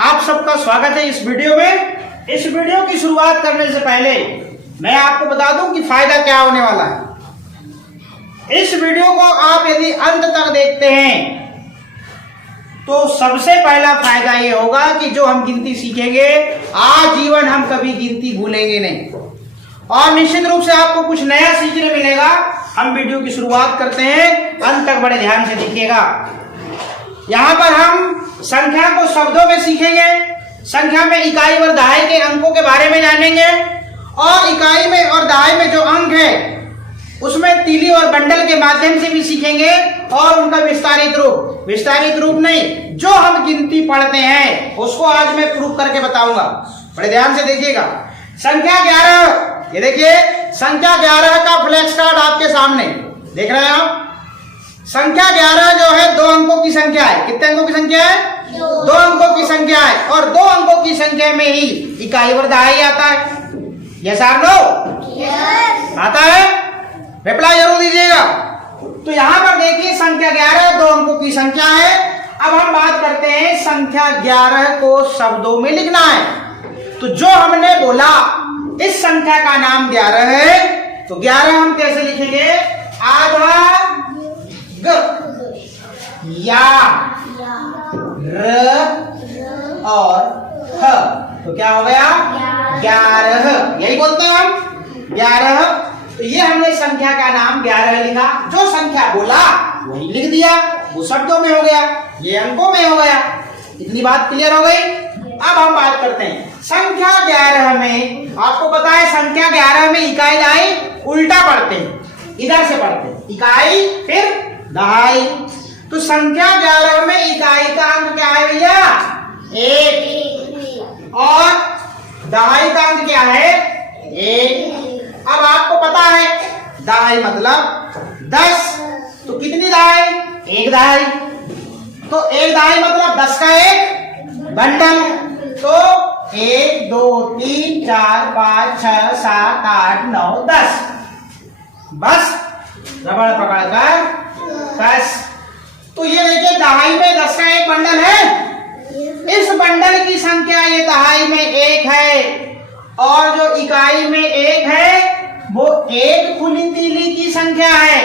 आप सबका स्वागत है इस वीडियो में। इस वीडियो की शुरुआत करने से पहले मैं आपको बता दूं कि फायदा क्या होने वाला है। इस वीडियो को आप यदि अंत तक देखते हैं तो सबसे पहला फायदा ये होगा कि जो हम गिनती सीखेंगे आजीवन हम कभी गिनती भूलेंगे नहीं, और निश्चित रूप से आपको कुछ नया सीखने मिलेगा। हम वीडियो की शुरुआत करते हैं, अंत तक बड़े ध्यान से देखिएगा। यहाँ पर हम संख्या को शब्दों में सीखेंगे, संख्या में इकाई और दहाई के अंकों के बारे में जानेंगे, और इकाई में और दहाई में जो अंक है उसमें तीली और बंडल के माध्यम से भी सीखेंगे, और उनका विस्तारित रूप नहीं, जो हम गिनती पढ़ते हैं उसको आज मैं प्रूफ करके बताऊंगा। बड़े ध्यान से देखिएगा। संख्या 11, ये देखिए संख्या 11 का फ्लैश कार्ड आपके सामने देख रहे हैं आप। संख्या 11 जो है 2 अंकों की संख्या है। कितने अंकों की संख्या है? 2 अंकों की संख्या है, और 2 अंकों की संख्या में ही इकाई और दहाई आता है। यस और नो? आता है? रिप्लाई जरूर दीजिएगा। तो यहाँ पर देखिए संख्या 11 2 अंकों की संख्या है। अब हम बात करते हैं संख्या 11 को शब्दों में लिखना है। तो जो हमने बोला इस संख्या का नाम 11 है, तो 11 हम कैसे लिखेंगे? आधा ग या र और ह, तो क्या हो गया? 11। यही बोलते हैं हम 11। तो ये हमने संख्या का नाम 11 लिखा। जो संख्या बोला वही लिख दिया, वो शब्दों में हो गया, ये अंकों में हो गया। इतनी बात क्लियर हो गई। अब हम बात करते हैं संख्या 11 में। आपको पता है संख्या 11 में इकाई दहाई उल्टा पढ़ते हैं, इधर से पढ़ते हैं, इकाई फिर दहाई। तो संख्या 11 में इकाई का अंक क्या है भैया? 1, और दहाई का अंक क्या है? 1। अब आपको पता है दहाई मतलब 10, तो कितनी दहाई? 1 दहाई। तो 1 दहाई मतलब 10 का 1 बंडल। तो 1 2 3 4 5 6 7 8 9 10। बस रबड़ पकड़कर 10। तो ये देखिए दहाई में 10 का 1 बंडल है। इस बंडल की संख्या ये दहाई में 1 है, और जो इकाई में 1 है वो 1 खुली तीली की संख्या है।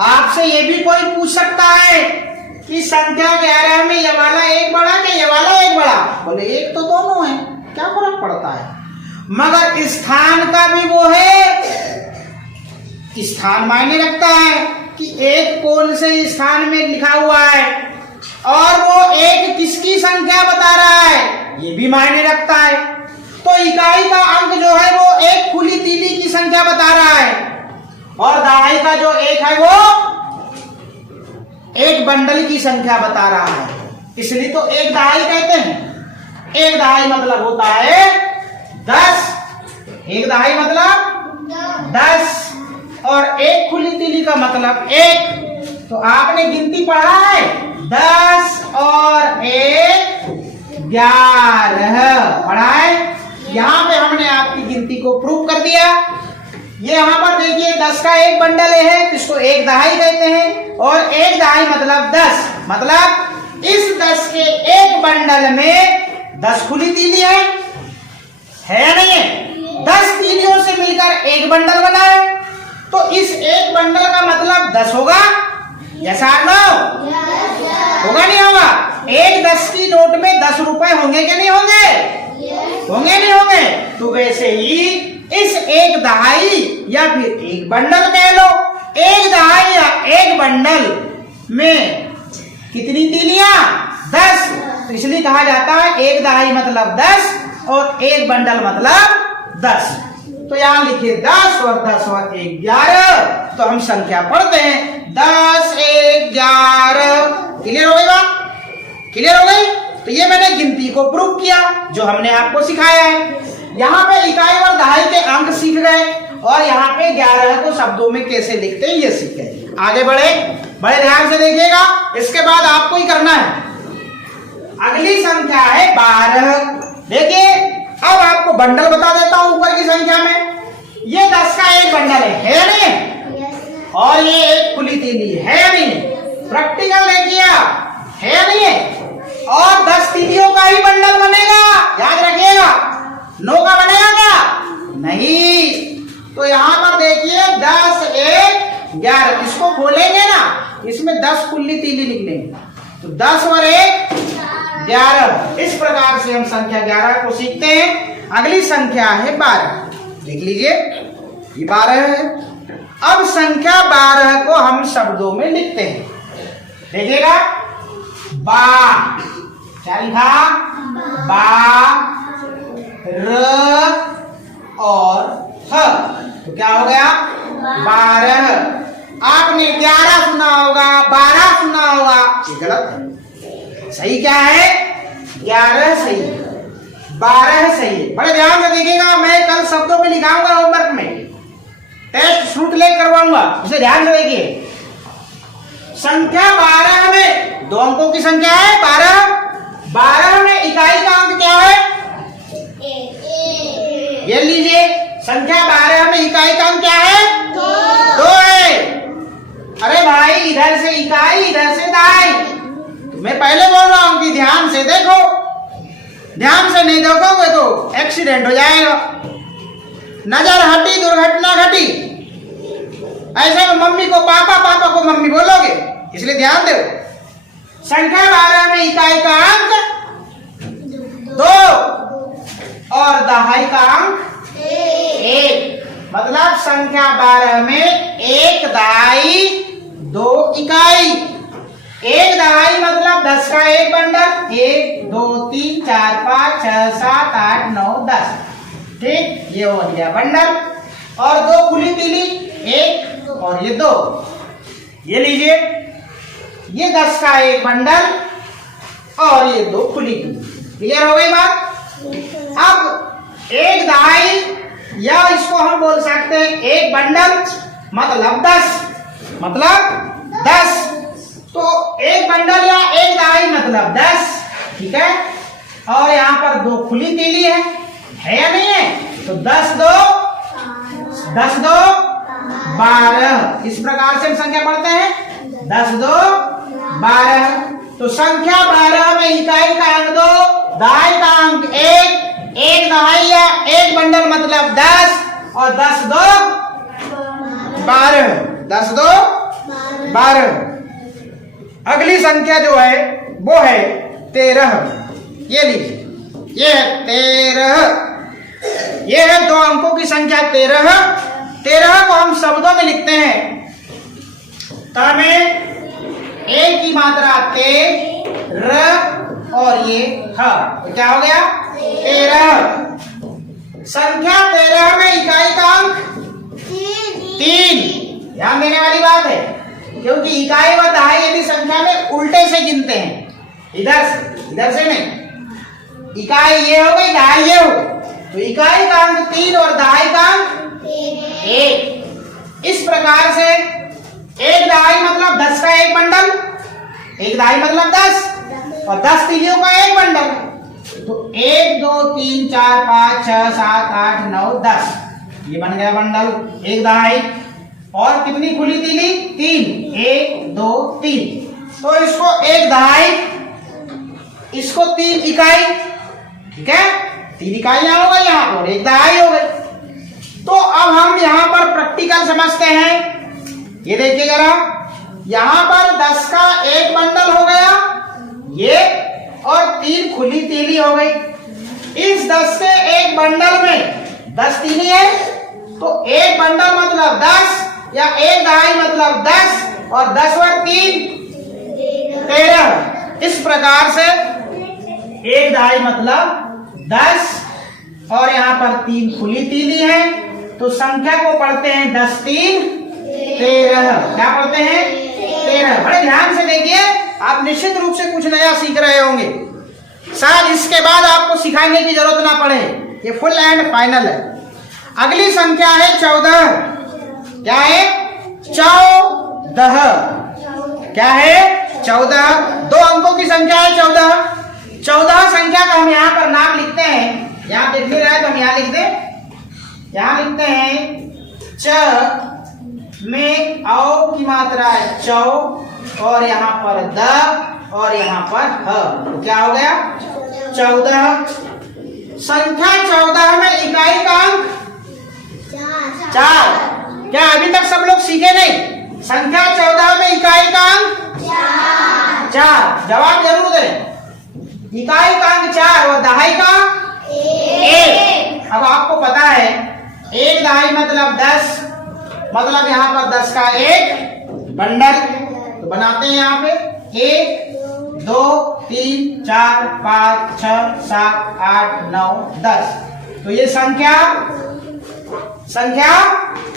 आपसे ये भी कोई पूछ सकता है कि संख्या 11 में ये वाला 1 बड़ा कि ये वाला 1 बड़ा? बोले 1 तो दोनों है, क्या फर्क पड़ता है? मगर स्थान का भी वो है, स्थान मायने रखता है कि 1 कौन से स्थान में लिखा हुआ है, और वो 1 किसकी संख्या बता रहा है, ये भी मायने रखता है। तो इकाई का अंक जो है वो 1 खुली तीली की संख्या बता रहा है, और दहाई का जो 1 है वो 1 बंडल की संख्या बता रहा है। इसलिए तो 1 दहाई कहते हैं। 1 दहाई मतलब होता है 10। 1 दहाई मतलब 10, और 1 खुली तीली का मतलब 1। तो आपने गिनती पढ़ा है 10 और 1 11 पढ़ा है। यहाँ पे हमने आपकी गिनती को प्रूव कर दिया। ये यहाँ पर देखिए 10 का 1 बंडल है, जिसको 1 दहाई कहते हैं, और 1 दहाई मतलब 10। मतलब इस 10 के 1 बंडल में 10 खुली तीली है या नहीं है? 10 तीलियों से मिलकर 1 बंडल बना है। तो इस 1 बंडल का मतलब 10 होगा। यस और नो? होगा नहीं होगा? एक 10 की नोट में 10 रुपए होंगे क्या नहीं होंगे? होंगे नहीं होंगे? तो वैसे ही इस 1 दहाई या फिर 1 बंडल कह लो, 1 दहाई या 1 बंडल में कितनी तीलियां? 10। तो इसलिए कहा जाता है 1 दहाई मतलब 10 और 1 बंडल मतलब 10। तो यहाँ लिखिए 10 और 10 और 1 11। तो हम संख्या पढ़ते हैं 10 1 11। क्लियर हो गई बात? क्लियर हो गई? तो ये मैंने गिनती को प्रूव किया, जो हमने आपको सिखाया है। यहाँ पे इकाई और दहाई के अंक सीख गए, और यहाँ पे 11 को शब्दों में कैसे लिखते हैं ये सीख गए। आगे बढ़े, बड़े ध्यान से देखिएगा। इसके बाद आपको ही करना है। अगली संख्या है 12। देखिए अब आपको बंडल बता देता हूं ऊपर की संख्या में। ये 10 का 1 बंडल है नहीं? और ये 1 खुली तीली है नहीं? प्रैक्टिकल देखिए है नहीं? और 10 तीलियों का ही बंडल बनेगा, याद रखिएगा। 9 का बनेगा क्या? नहीं। तो यहाँ पर देखिए 10, 1, 11, इसको खोलेंगे ना, इसमें 10 कुल्ली तीली निकलेंगे, तो 10 और 1 11। इस प्रकार से हम संख्या 11 को सीखते हैं। अगली संख्या है 12, देख लीजिए ये 12 है। अब संख्या 12 को हम शब्दों में लिखते हैं, देखिएगा। बा, क्या लिखा? बा, र और ह, तो क्या हो गया? 12। आपने 11 सुना होगा, 12 सुना होगा, ये गलत है। सही क्या है? 11 सही है, 12 सही है। बड़े ध्यान से देखिएगा, मैं कल शब्दों में लिखाऊंगा होमवर्क में, टेस्ट शूट ले करवाऊंगा, उसे ध्यान से देखिए। संख्या 12 में 2 अंकों की संख्या है 12। 12 में इकाई का अंक क्या है? ये लीजिए, संख्या 12 में इकाई का अंक क्या है? 2 है। अरे भाई, इधर से इकाई, इधर से दहाई। तो मैं पहले बोल रहा हूं कि ध्यान से देखो, ध्यान से नहीं देखोगे तो एक्सीडेंट हो जाएगा, नजर हटी, दुर्घटना घटी। ऐसे में मम्मी को पापा, पापा को मम्मी बोलोगे, इसलिए ध्यान दो। संख्या 12 में इकाई का अंक 2 और दहाई का अंक 1, मतलब संख्या 12 में 1 दहाई 2 इकाई। 1 दहाई मतलब 10 का 1 बंडल, 1 2 3 4 5 6 7 8 9 10, ठीक, ये हो गया बंडल। और 2 खुली पीली, 1 और ये 2, ये लीजिए, ये 10 का 1 बंडल और ये 2 खुली पीली। क्लियर हो गई बात? अब 1 दहाई, या इसको हम बोल सकते हैं 1 बंडल मतलब 10, मतलब 10। तो 1 बंडल या 1 दहाई मतलब 10, ठीक है। और यहाँ पर 2 खुली तीली है या नहीं है? तो 10 2 12। इस प्रकार से हम संख्या पढ़ते हैं, 10 2 12। तो संख्या 12 में इकाई का अंक 2, दहाई का अंक 1, 1 दहाई या 1 बंडल मतलब 10 और 10 2 12, 10 2 12। अगली संख्या जो है वो है 13। ये लीजिए, ये है 13, ये है 2 अंकों की संख्या 13। 13 को हम शब्दों में लिखते हैं, तमें एक की मात्रा ते, र और ये ह, तो क्या हो गया? 13। संख्या 13 में इकाई का अंक 3। ध्यान देने वाली बात है, क्योंकि इकाई व दहाई यदि संख्या में उल्टे से गिनते हैं, इधर से नहीं, इकाई ये हो गई, दहाई ये हो गई, तो इकाई का अंक 3 और दहाई का अंक 1। इस प्रकार से 1 दहाई मतलब 10 का 1 बंडल, 1 दहाई मतलब 10 और 10 तीलियों का 1 बंडल, तो 1 2 3 4 5 6 7 8 9 10, ये बन गया बंडल 1 दहाई। और कितनी खुली तीली? 3, 1 2 3। तो इसको 1 दहाई, इसको 3 इकाई, ठीक है, 3 इकाइयां हो गई यहाँ पर, 1 दहाई हो गई। तो अब हम यहाँ पर प्रैक्टिकल समझते हैं। ये देखिए जरा, यहाँ पर 10 का 1 बंडल हो गया ये, और 3 खुली तीली हो गई। इस 10 के 1 बंडल में 10 तीली है, तो 1 बंडल मतलब 10 या 1 दहाई मतलब 10 और 10 और 3 13। इस प्रकार से 1 दहाई मतलब 10 और यहाँ पर 3 खुली तीली है, तो संख्या को पढ़ते हैं 10 3 13। क्या पढ़ते हैं? 13। बड़े ध्यान से देखिए, आप निश्चित रूप से कुछ नया सीख रहे होंगे, शायद इसके बाद आपको सिखाने की जरूरत ना पड़े, ये फुल एंड फाइनल है। अगली संख्या है 14। क्या है? 14। क्या है? 14। 2 अंकों की संख्या है 14। 14 संख्या का हम यहाँ पर नाम लिखते हैं, यहाँ देख नहीं रहा है तो हम यहाँ लिख दें, यहाँ लिखते हैं च में औ की मात्रा है चौ, और यहाँ पर द और यहाँ पर ह, तो क्या हो गया? 14। संख्या 14 में इकाई का अंक 4। क्या अभी तक सब लोग सीखे नहीं? संख्या 14 में इकाई का अंक 4। जवाब जरूर दें। इकाई का अंक 4 और दहाई का 1। अब आपको पता है 1 दहाई मतलब 10, मतलब यहाँ पर 10 का एक बंडल। तो बनाते हैं यहाँ पे 1 2 3 4 5 6 7 8 9 10। तो ये संख्या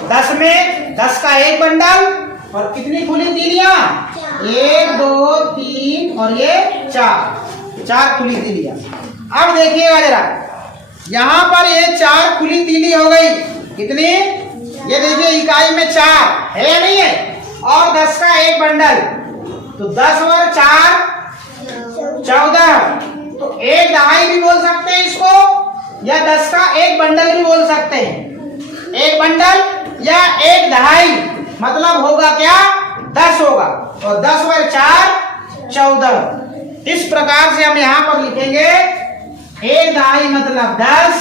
10 में 10 का एक बंडल और कितनी खुली तीलियां? 1 2 3 और ये 4 खुली तीलियां। अब देखिएगा जरा, यहाँ पर ये 4 खुली तीली हो गई। कितनी? ये देखिए इकाई में 4 है या नहीं है? और 10 का एक बंडल, तो 10 और 4 14। तो एक दहाई भी बोल सकते हैं इसको, या 10 का एक बंडल भी बोल सकते हैं। एक बंडल या एक दहाई मतलब होगा क्या? 10 होगा। और 10 और 4 14। इस प्रकार से हम यहाँ पर लिखेंगे एक दहाई मतलब 10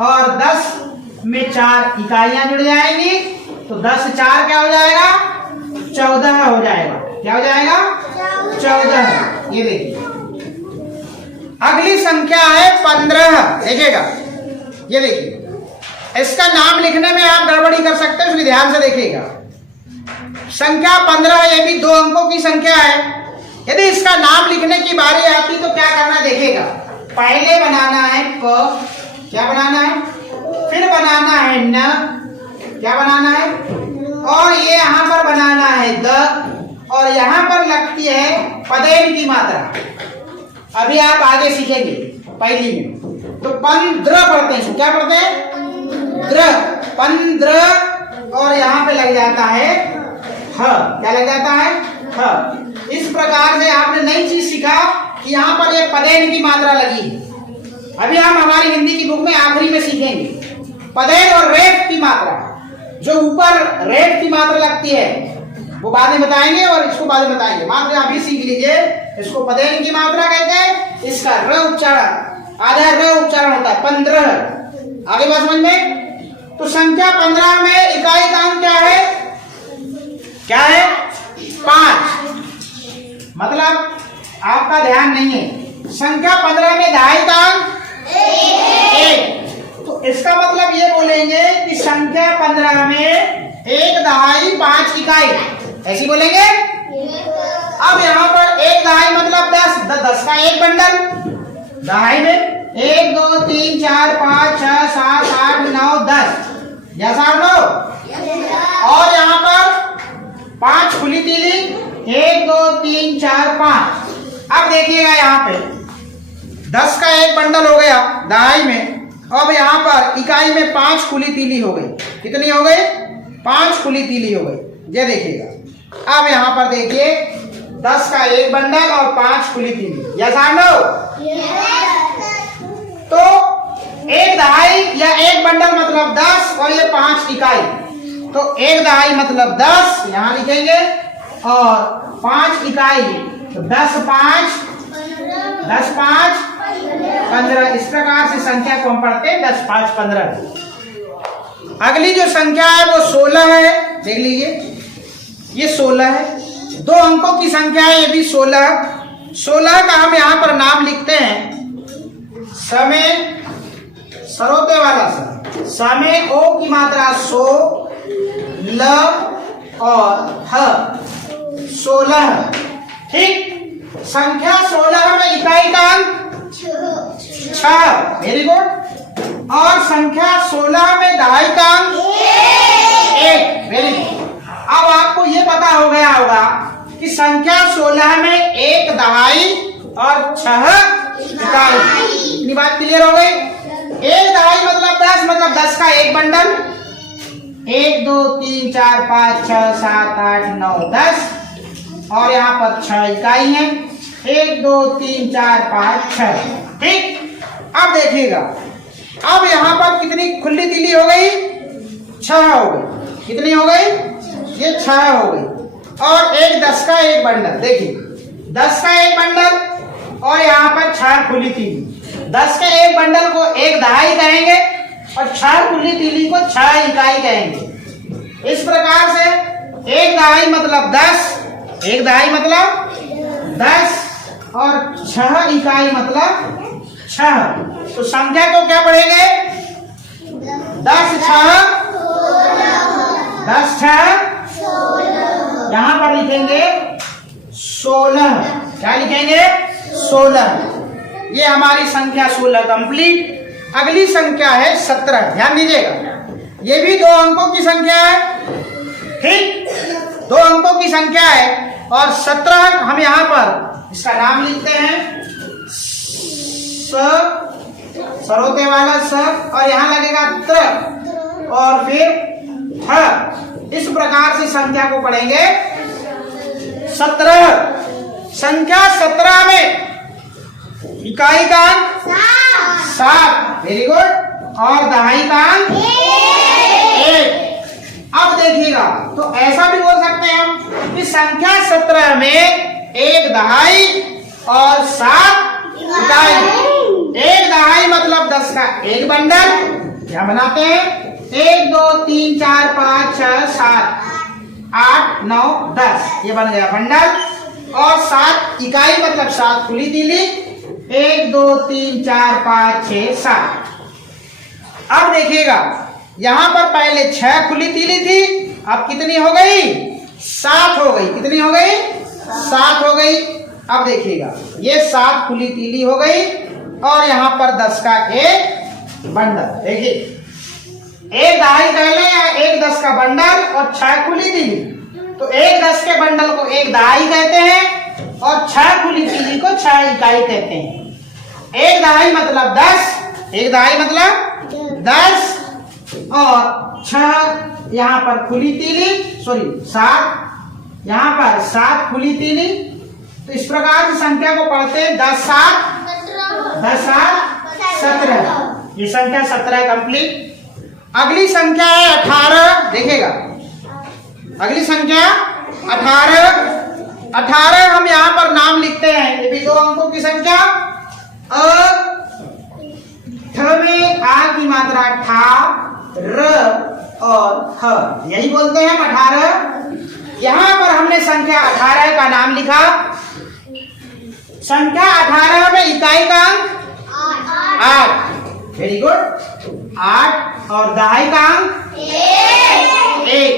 और 10 में 4 इकाइयां जुड़ जाएंगी। तो 10 4 क्या हो जाएगा? 14 हो जाएगा। क्या हो जाएगा? 14। ये देखिए अगली संख्या है 15। देखिएगा, ये देखिए इसका नाम लिखने में आप गड़बड़ी कर सकते हैं, इसलिए ध्यान से देखिएगा। संख्या 15 ये भी 2 अंकों की संख्या है। यदि इसका नाम लिखने की बारी आती तो क्या करना देखिएगा। पहले बनाना है प, क्या बनाना है? फिर बनाना है न, क्या बनाना है? और ये यहाँ पर बनाना है द, और यहाँ पर लगती है पदेन की मात्रा। अभी आप आगे सीखेंगे पहली में। तो 15 पढ़ते हैं, क्या पढ़ते हैं? द्र, 15। और यहाँ पे लग जाता है ह। क्या लग जाता है? ह। इस प्रकार से आपने नई चीज सीखा कि यहाँ पर ये पदेन की मात्रा लगी है। अभी हम हमारी हिंदी की बुक में आखिरी में सीखेंगे पदेन और रेफ की मात्रा। जो ऊपर रेफ की मात्रा लगती है वो बाद में बताएंगे और इसको बाद में बताएंगे। मात्र आप भी सीख लीजिए, इसको पदेन की मात्रा कहते हैं। इसका र उच्चारण, आधा र उच्चारण होता है 15। आगे बात समझ में। तो संख्या 15 में इकाई का अंक क्या है? क्या है? 5। मतलब आपका ध्यान नहीं है। संख्या 15 में दहाई का अंक 1। तो इसका मतलब ये बोलेंगे कि संख्या 15 में 1 दहाई 5 इकाई, ऐसी बोलेंगे। अब यहाँ पर 1 दहाई मतलब 10 का एक बंडल। दहाई में 1 2 3 4 5 6 7 8 9 10, यस और नो। और यहाँ पर 5 खुली तीली, 1 2 3 4 5। अब देखिएगा यहाँ पे 10 का एक बंडल हो गया दहाई में। अब यहाँ पर इकाई में 5 खुली तीली हो गई। कितनी हो गई? 5 खुली तीली हो गई। ये देखिएगा। अब यहाँ पर देखिए 10 का एक बंडल और 5 खुली तीली, यस और नो। तो 1 दहाई या एक बंडल मतलब 10 और ये 5 इकाई। तो 1 दहाई मतलब 10 यहाँ लिखेंगे और 5 इकाई, तो 10 5 15। इस प्रकार से संख्या को हम पढ़ते हैं 10 5 15। अगली जो संख्या है वो 16 है। देख लीजिए ये 16 है, 2 अंकों की संख्या है ये भी 16। 16 का हम यहाँ पर नाम लिखते हैं समय, सरोते वाला समय, ओ की मात्रा सो, ल और ह, 16। ठीक। संख्या 16 में इकाई का अंक 6। Very good. और संख्या 16 में दहाई का अंक 1। Very good. अब आपको ये पता हो गया होगा कि संख्या 16 में 1 दहाई और 6 इकाई। इतनी बात क्लियर हो गई। 1 दहाई मतलब 10, मतलब 10 का एक बंडल। 1 2 3 4 5 6 7 8 9 10 और यहाँ पर 6 इकाई है। 1 2 3 4 5 6। ठीक। अब देखिएगा, अब यहाँ पर कितनी खुली तीली हो गई? 6 हो गई। कितनी हो गई? ये 6 हो गई। और एक 10 का एक बंडल। देखिए 10 का एक बंडल और यहाँ पर 6 खुली तीली। 10 के एक बंडल को एक दहाई कहेंगे और 6 खुली तीली को 6 इकाई कहेंगे। इस प्रकार से एक दहाई मतलब 10, एक दहाई मतलब 10 और 6 इकाई मतलब 6। तो संख्या को क्या पढ़ेंगे? 10 6 10 6 यहाँ पर लिखेंगे 16। क्या लिखेंगे? 16। ये हमारी संख्या 16 कंप्लीट। अगली संख्या है 17। ध्यान दीजिएगा, ये भी 2 अंकों की संख्या है, ठीक, 2 अंकों की संख्या है। और 17 हम यहाँ पर इसका नाम लिखते हैं सरोते वाला स, और यहाँ लगेगा त्र और फिर थ। इस प्रकार से संख्या को पढ़ेंगे 17। संख्या 17 में इकाई का अंक 7, वेरी गुड, और दहाई का अंक 1। अब देखिएगा, तो ऐसा भी बोल सकते हैं हम कि संख्या 17 में एक दहाई और 7 इकाई। एक दहाई मतलब 10 का एक बंडल। क्या बनाते हैं? 1 2 3 4 5 6 7 8 9 10, ये बन गया बंडल। और 7 इकाई मतलब 7 खुली तीली। 1 2 3 4 5 6 7। अब देखिएगा, यहां पर पहले 6 खुली तीली थी, अब कितनी हो गई? 7 हो गई। कितनी हो गई? 7 हो गई। अब देखिएगा, ये 7 खुली तीली हो गई और यहाँ पर 10 का एक बंडल। देखिए, एक दहाई कह लें या एक 10 का बंडल और 6 खुली तीली। तो एक 10 के बंडल को एक दहाई कहते हैं और 6 खुली तीली को 6 इकाई कहते हैं। एक दहाई मतलब 10, एक दहाई मतलब 10 और 6 यहाँ पर खुली तीली, सॉरी 7, यहाँ पर 7 खुली तीली। तो इस प्रकार की संख्या को पढ़ते हैं 10 7 17। ये संख्या 17 कंप्लीट। अगली संख्या है 18। देखिएगा, अगली संख्या 18। 18 हम यहाँ पर नाम लिखते हैं, ये भी 2 अंकों की संख्या। ठ में आ की मात्रा ठा, र और थ, यही बोलते हैं हम 18। यहाँ पर हमने संख्या 18 का नाम लिखा। संख्या 18 में इकाई का अंक 8, वेरी गुड, 8 और दहाई का अंक 1।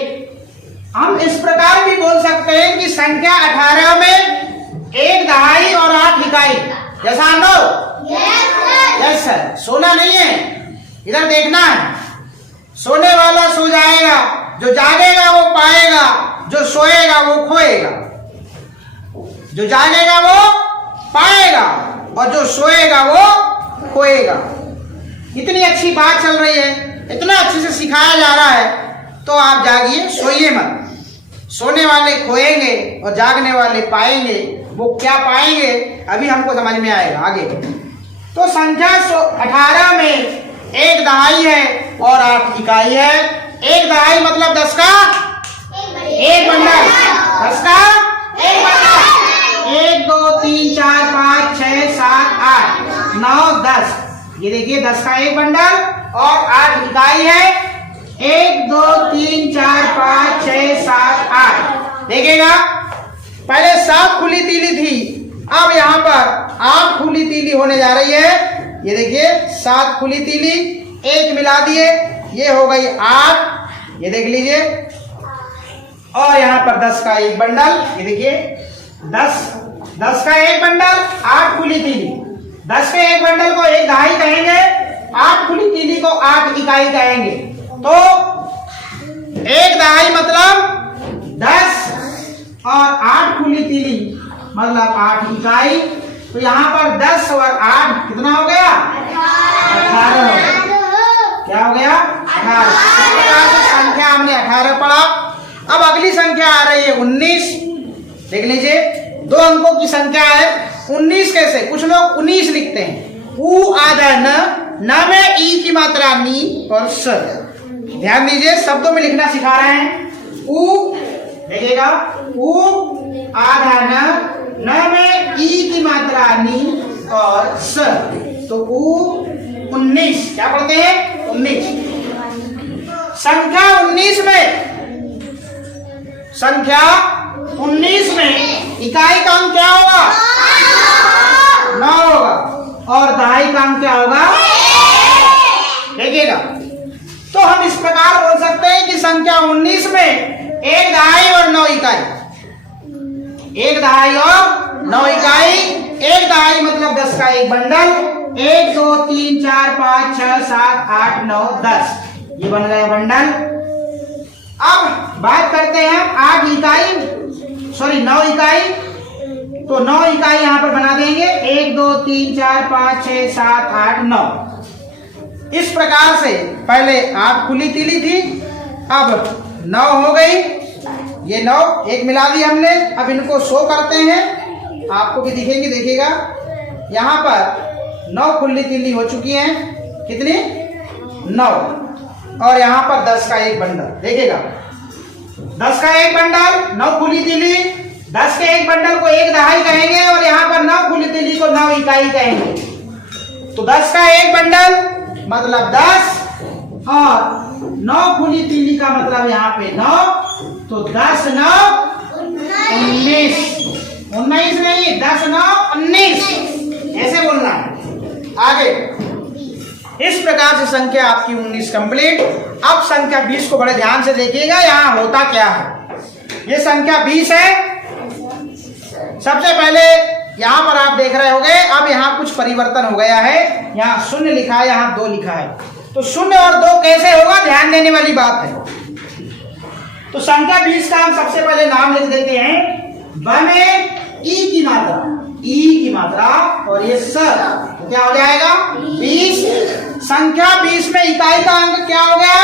हम इस प्रकार भी बोल सकते हैं कि संख्या 18 में एक दहाई और 8 इकाई। जैसा हम लोग, यस सर, सोना नहीं है, इधर देखना है। सोने वाला सो जाएगा, जो जागेगा वो पाएगा, जो सोएगा वो खोएगा। जो जागेगा वो पाएगा और जो सोएगा वो खोएगा। इतनी अच्छी बात चल रही है, इतना अच्छे से सिखाया जा रहा है, तो आप जागिए, सोइए मत। सोने वाले खोएंगे और जागने वाले पाएंगे। वो क्या पाएंगे अभी हमको समझ में आएगा आगे। तो संख्या 18 में एक दहाई है और 8 इकाई है। एक दहाई मतलब 10 का एक बंडल, 10 का एक बंडल। 1 2 3 4 5 6 7 8 9 10, ये देखिए 10 का एक बंडल और 8 इकाई है। 1 2 3 4 5 6 7 8। देखिएगा, पहले 7 खुली तीली थी, अब यहाँ पर 8 खुली तीली होने जा रही है। ये देखिए 7 खुली तीली, 1 मिला दिए, ये हो गई 8, ये देख लीजिए। और यहाँ पर 10 का एक बंडल, ये देखिए 10 का एक बंडल, 8 खुली तीली। 10 के एक बंडल को एक दहाई कहेंगे, 8 खुली तीली को 8 इकाई कहेंगे। तो एक दहाई मतलब 10 और 8 खुली तीली मतलब 8 इकाई। तो यहाँ पर 10 और 8 कितना हो गया? 18 हो गया। क्या हो गया? 18। संख्या हमने 18 पढ़ा। अब अगली संख्या आ रही है 19। देख लीजिए, 2 अंकों की संख्या है। 19 कैसे? कुछ लोग 19 लिखते हैं, उ आधा न में ई की मात्रा नी और स। ध्यान दीजिए, शब्दों में लिखना सिखा रहे हैं। उ, देखिएगा, उ आधा न न में ई की मात्रा नी और स, तो उ 19। क्या पढ़ते हैं? 19। संख्या 19 में इकाई का अंक क्या होगा? 9 होगा। और दहाई का अंक क्या होगा? देखिएगा, तो हम इस प्रकार बोल सकते हैं कि संख्या 19 में एक दहाई और 9 इकाई, एक दहाई और 9 इकाई। एक दहाई मतलब 10 का एक बंडल। 1 2 3 4 5 6 7 8 9 10, ये बन गया बंडल। अब बात करते हैं 9 इकाई। तो 9 इकाई यहां पर बना देंगे। 1 2 3 4 5 6 7 8 9। इस प्रकार से पहले 8 खुली तीली थी, अब 9 हो गई। ये 9 एक मिला दी हमने। अब इनको शो करते हैं, आपको भी दिखेंगे, देखिएगा यहाँ पर 9 खुली तीली हो चुकी हैं। कितनी? 9। और यहाँ पर 10 का एक बंडल, देखिएगा 10 का एक बंडल, 9 खुली तीली। 10 के एक बंडल को एक दहाई कहेंगे और यहाँ पर 9 खुली तीली को 9 इकाई कहेंगे। तो 10 का एक बंडल मतलब 10 और 9 खुली तीली का मतलब यहाँ पे 9, तो 10 9 19। 19 नहीं, 10 9 19, ऐसे बोलना है। आगे इस प्रकार से संख्या आपकी 19 कंप्लीट। अब संख्या 20 को बड़े ध्यान से देखिएगा, यहाँ होता क्या है। ये संख्या 20 है। सबसे पहले यहाँ पर आप देख रहे होंगे, अब यहाँ कुछ परिवर्तन हो गया है। यहाँ 0 लिखा है, यहाँ 2 लिखा है। तो 0 और 2 कैसे होगा, ध्यान देने वाली बात है। तो संख्या 20 का हम सबसे पहले नाम लिख देते हैं। ब में ई की मात्रा और ये स, तो क्या हो जाएगा? 20। संख्या 20 में इकाई का अंक क्या हो गया?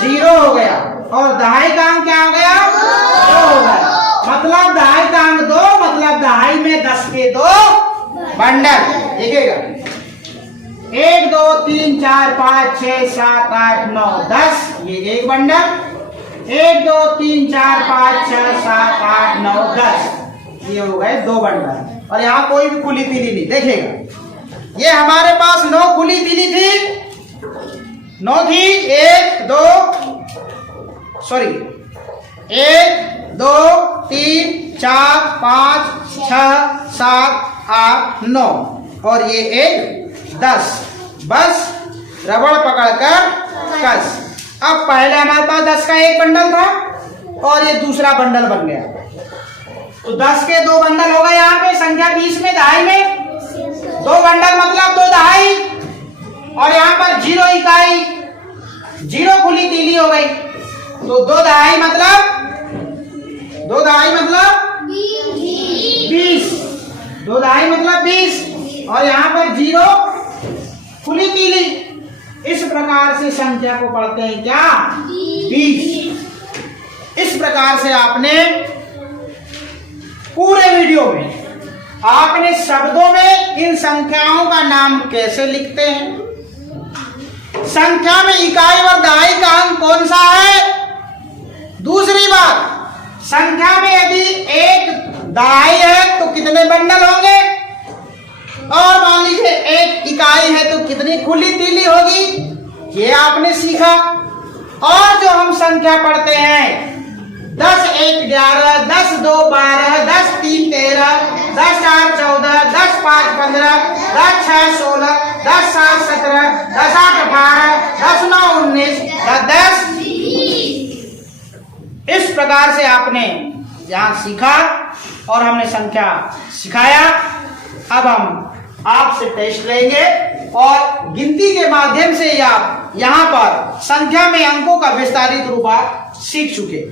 0 हो गया। और दहाई का अंक क्या हो गया? 2 हो गया। मतलब दहाई का अंक 2, मतलब दहाई में 10 के 2 बंडल। देखिएगा 1 2 3 4 5 6 7 8 9 10, ये एक बंडल। 1 2 3 4 5 6 7 8 9 10, ये हो गए 2 बंडल। और यहाँ कोई भी खुली तीली नहीं। देखिएगा ये हमारे पास 9 खुली तीली थी, 9 थी। 1 2 3 4 5 6 7 8 9 और ये एक 10। बस रबड़ पकड़कर कस। अब पहले हमारे पास 10 का एक बंडल था और ये दूसरा बंडल बन गया। तो 10 के 2 बंडल हो गए यहाँ पे संख्या 20 में। दहाई में 2 बंडल मतलब 2 दहाई। और यहाँ पर 0 इकाई, 0 खुली तीली हो गई। तो 2 दहाई मतलब 20। 2 दहाई मतलब 20 और यहाँ पर 0 खुली तीली। इस प्रकार से संख्या को पढ़ते हैं क्या? 20। इस प्रकार से आपने पूरे वीडियो में आपने शब्दों में इन संख्याओं का नाम कैसे लिखते हैं, संख्या में इकाई और दहाई का अंक कौन सा है। दूसरी बात, संख्या में यदि एक दहाई है तो कितने बंडल होंगे, और मान लीजिए एक इकाई है तो कितनी खुली तीली होगी, ये आपने सीखा। और जो हम संख्या पढ़ते हैं 10 1 11, 10 2 12, 10 3 13, 10 4 14, 10 5 15, 10 6 16, 10 7 17, 10 8 18, 10 9 19, 10 इस प्रकार से आपने यहाँ सीखा और हमने संख्या सिखाया। अब हम आपसे टेस्ट लेंगे और गिनती के माध्यम से आप यहाँ पर संख्या में अंकों का विस्तारित रूप आप सीख चुके।